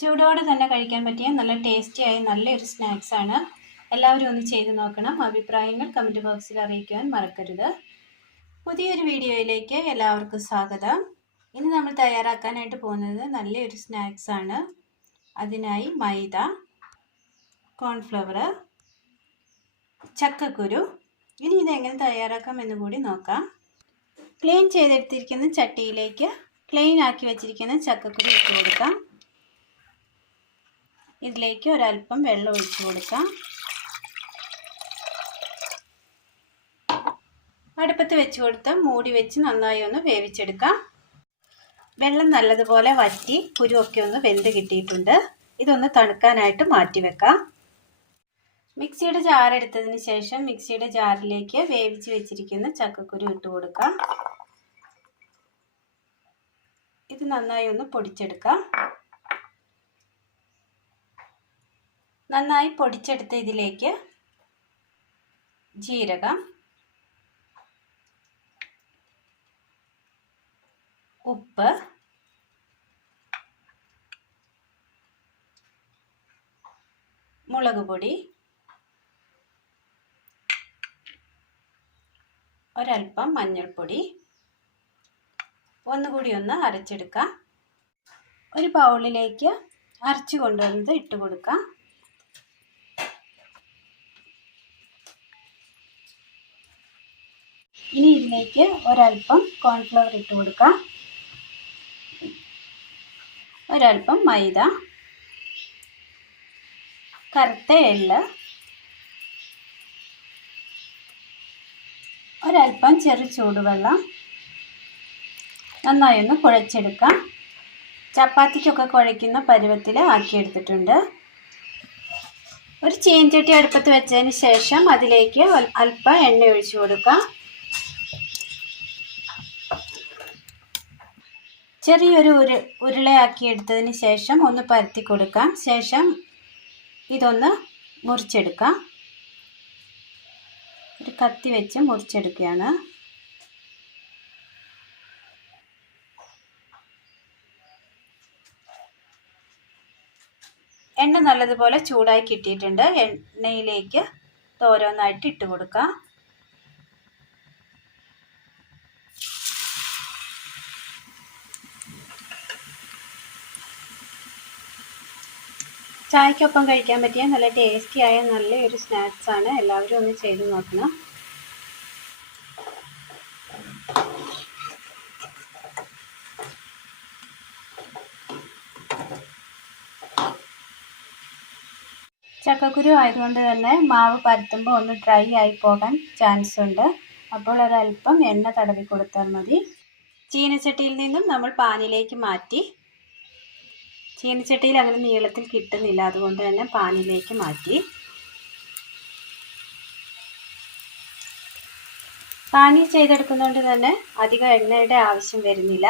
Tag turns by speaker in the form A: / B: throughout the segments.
A: ചൂടോടെ തന്നെ കഴിക്കാൻ പറ്റിയ നല്ല ടേസ്റ്റിയായ നല്ലൊരു സ്നാക്സാണ് എല്ലാവരും ഒന്ന് ചെയ്ത് നോക്കണം അഭിപ്രായങ്ങൾ കമൻറ്റ് ബോക്സിൽ അറിയിക്കുവാൻ മറക്കരുത് പുതിയൊരു വീഡിയോയിലേക്ക് എല്ലാവർക്കും സ്വാഗതം ഇനി നമ്മൾ തയ്യാറാക്കാനായിട്ട് പോകുന്നത് നല്ലൊരു സ്നാക്സാണ് അതിനായി മൈദ കോൺഫ്ലവർ ചക്കക്കുരു ഇനി ഇതെങ്ങനെ തയ്യാറാക്കാം എന്ന് കൂടി നോക്കാം ക്ലീൻ ചെയ്തെടുത്തിരിക്കുന്ന ചട്ടിയിലേക്ക് ക്ലീൻ ആക്കി വെച്ചിരിക്കുന്ന ചക്കക്കുരു ഇട്ട് കൊടുക്കാം ഇതിലേക്ക് ഒരല്പം വെള്ളം ഒഴിച്ചു കൊടുക്കാം അടുപ്പത്ത് വെച്ച് കൊടുത്ത് മൂടി വെച്ച് നന്നായി ഒന്ന് വേവിച്ചെടുക്കാം വെള്ളം നല്ലതുപോലെ വറ്റി കുരുവൊക്കെ ഒന്ന് വെന്ത് കിട്ടിയിട്ടുണ്ട് ഇതൊന്ന് തണുക്കാനായിട്ട് മാറ്റി വെക്കാം മിക്സിയുടെ ജാർ എടുത്തതിന് ശേഷം മിക്സിയുടെ ജാറിലേക്ക് വേവിച്ച് വെച്ചിരിക്കുന്ന ചക്കക്കുരു ഇട്ട് കൊടുക്കാം ഇത് നന്നായി ഒന്ന് പൊടിച്ചെടുക്കാം നന്നായി പൊടിച്ചെടുത്ത ഇതിലേക്ക് ജീരകം ഉപ്പ് മുളക് പൊടി ഒരൽപ്പം മഞ്ഞൾപ്പൊടി ഒന്നുകൂടി ഒന്ന് അരച്ചെടുക്കാം ഒരു ബൗളിലേക്ക് അരച്ചു കൊണ്ടുവന്നത് ഇട്ട് കൊടുക്കാം ഇനി ഇതിലേക്ക് ഒരൽപ്പം കോൺഫ്ലവർ ഇട്ട് കൊടുക്കാം ഒരൽപ്പം മൈദ കറുത്ത എള് ഒരൽപ്പം ചെറു ചൂടുവെള്ളം നന്നായി ഒന്ന് കുഴച്ചെടുക്കാം ചപ്പാത്തിക്കൊക്കെ കുഴയ്ക്കുന്ന പരുവത്തിൽ ആക്കിയെടുത്തിട്ടുണ്ട് ഒരു ചീൻചട്ടി അടുപ്പത്ത് വെച്ചതിന് ശേഷം അതിലേക്ക് അല്പം എണ്ണ ഒഴിച്ചു കൊടുക്കാം ചെറിയൊരു ഉരു ഉരുളയാക്കി എടുത്തതിന് ശേഷം ഒന്ന് പരത്തി കൊടുക്കാം ശേഷം ഇതൊന്ന് മുറിച്ചെടുക്കാം ഒരു കത്തി വെച്ച് മുറിച്ചെടുക്കുകയാണ് എണ്ണ നല്ലതുപോലെ ചൂടായി കിട്ടിയിട്ടുണ്ട് എണ്ണയിലേക്ക് ഓരോന്നായിട്ട് ഇട്ട് കൊടുക്കാം ചായക്കൊപ്പം കഴിക്കാൻ പറ്റിയ നല്ല ആയ നല്ലൊരു സ്നാക്സ് ആണ് എല്ലാവരും ഒന്ന് ചെയ്ത് നോക്കണം ചക്കക്കുരു ആയതുകൊണ്ട് തന്നെ മാവ് പരത്തുമ്പോൾ ഒന്ന് ഡ്രൈ ആയി പോകാൻ ചാൻസ് ഉണ്ട് അപ്പോൾ അതൽപ്പം എണ്ണ തടവി കൊടുത്താൽ മതി ചീനച്ചട്ടിയിൽ നിന്നും നമ്മൾ പാനിലേക്ക് മാറ്റി ചീനച്ചട്ടിയിൽ അങ്ങനെ നീളത്തിൽ കിട്ടുന്നില്ല അതുകൊണ്ട് തന്നെ പാനിലേക്ക് മാറ്റി പാനി ചെയ്തെടുക്കുന്നതുകൊണ്ട് തന്നെ അധികം എണ്ണയുടെ ആവശ്യം വരുന്നില്ല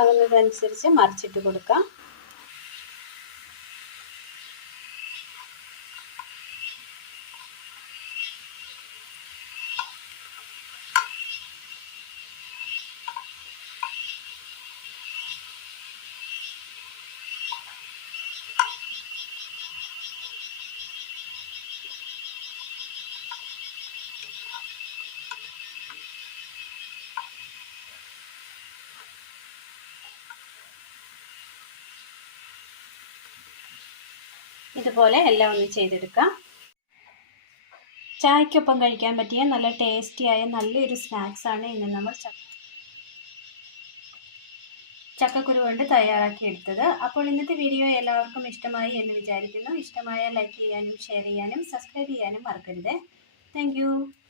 A: ആകുന്നതനുസരിച്ച് മറിച്ചിട്ട് കൊടുക്കാം ഇതുപോലെ എല്ലാം ഒന്ന് ചെയ്തെടുക്കാം ചായക്കൊപ്പം കഴിക്കാൻ പറ്റിയ നല്ല ടേസ്റ്റിയായ നല്ലൊരു സ്നാക്സാണ് ഇന്ന് നമ്മൾ ചക്കക്കുരു കൊണ്ട് തയ്യാറാക്കിയെടുത്തത് അപ്പോൾ ഇന്നത്തെ വീഡിയോ എല്ലാവർക്കും ഇഷ്ടമായി എന്ന് വിചാരിക്കുന്നു ഇഷ്ടമായ ലൈക്ക് ചെയ്യാനും ഷെയർ ചെയ്യാനും സബ്സ്ക്രൈബ് ചെയ്യാനും മറക്കരുത് താങ്ക്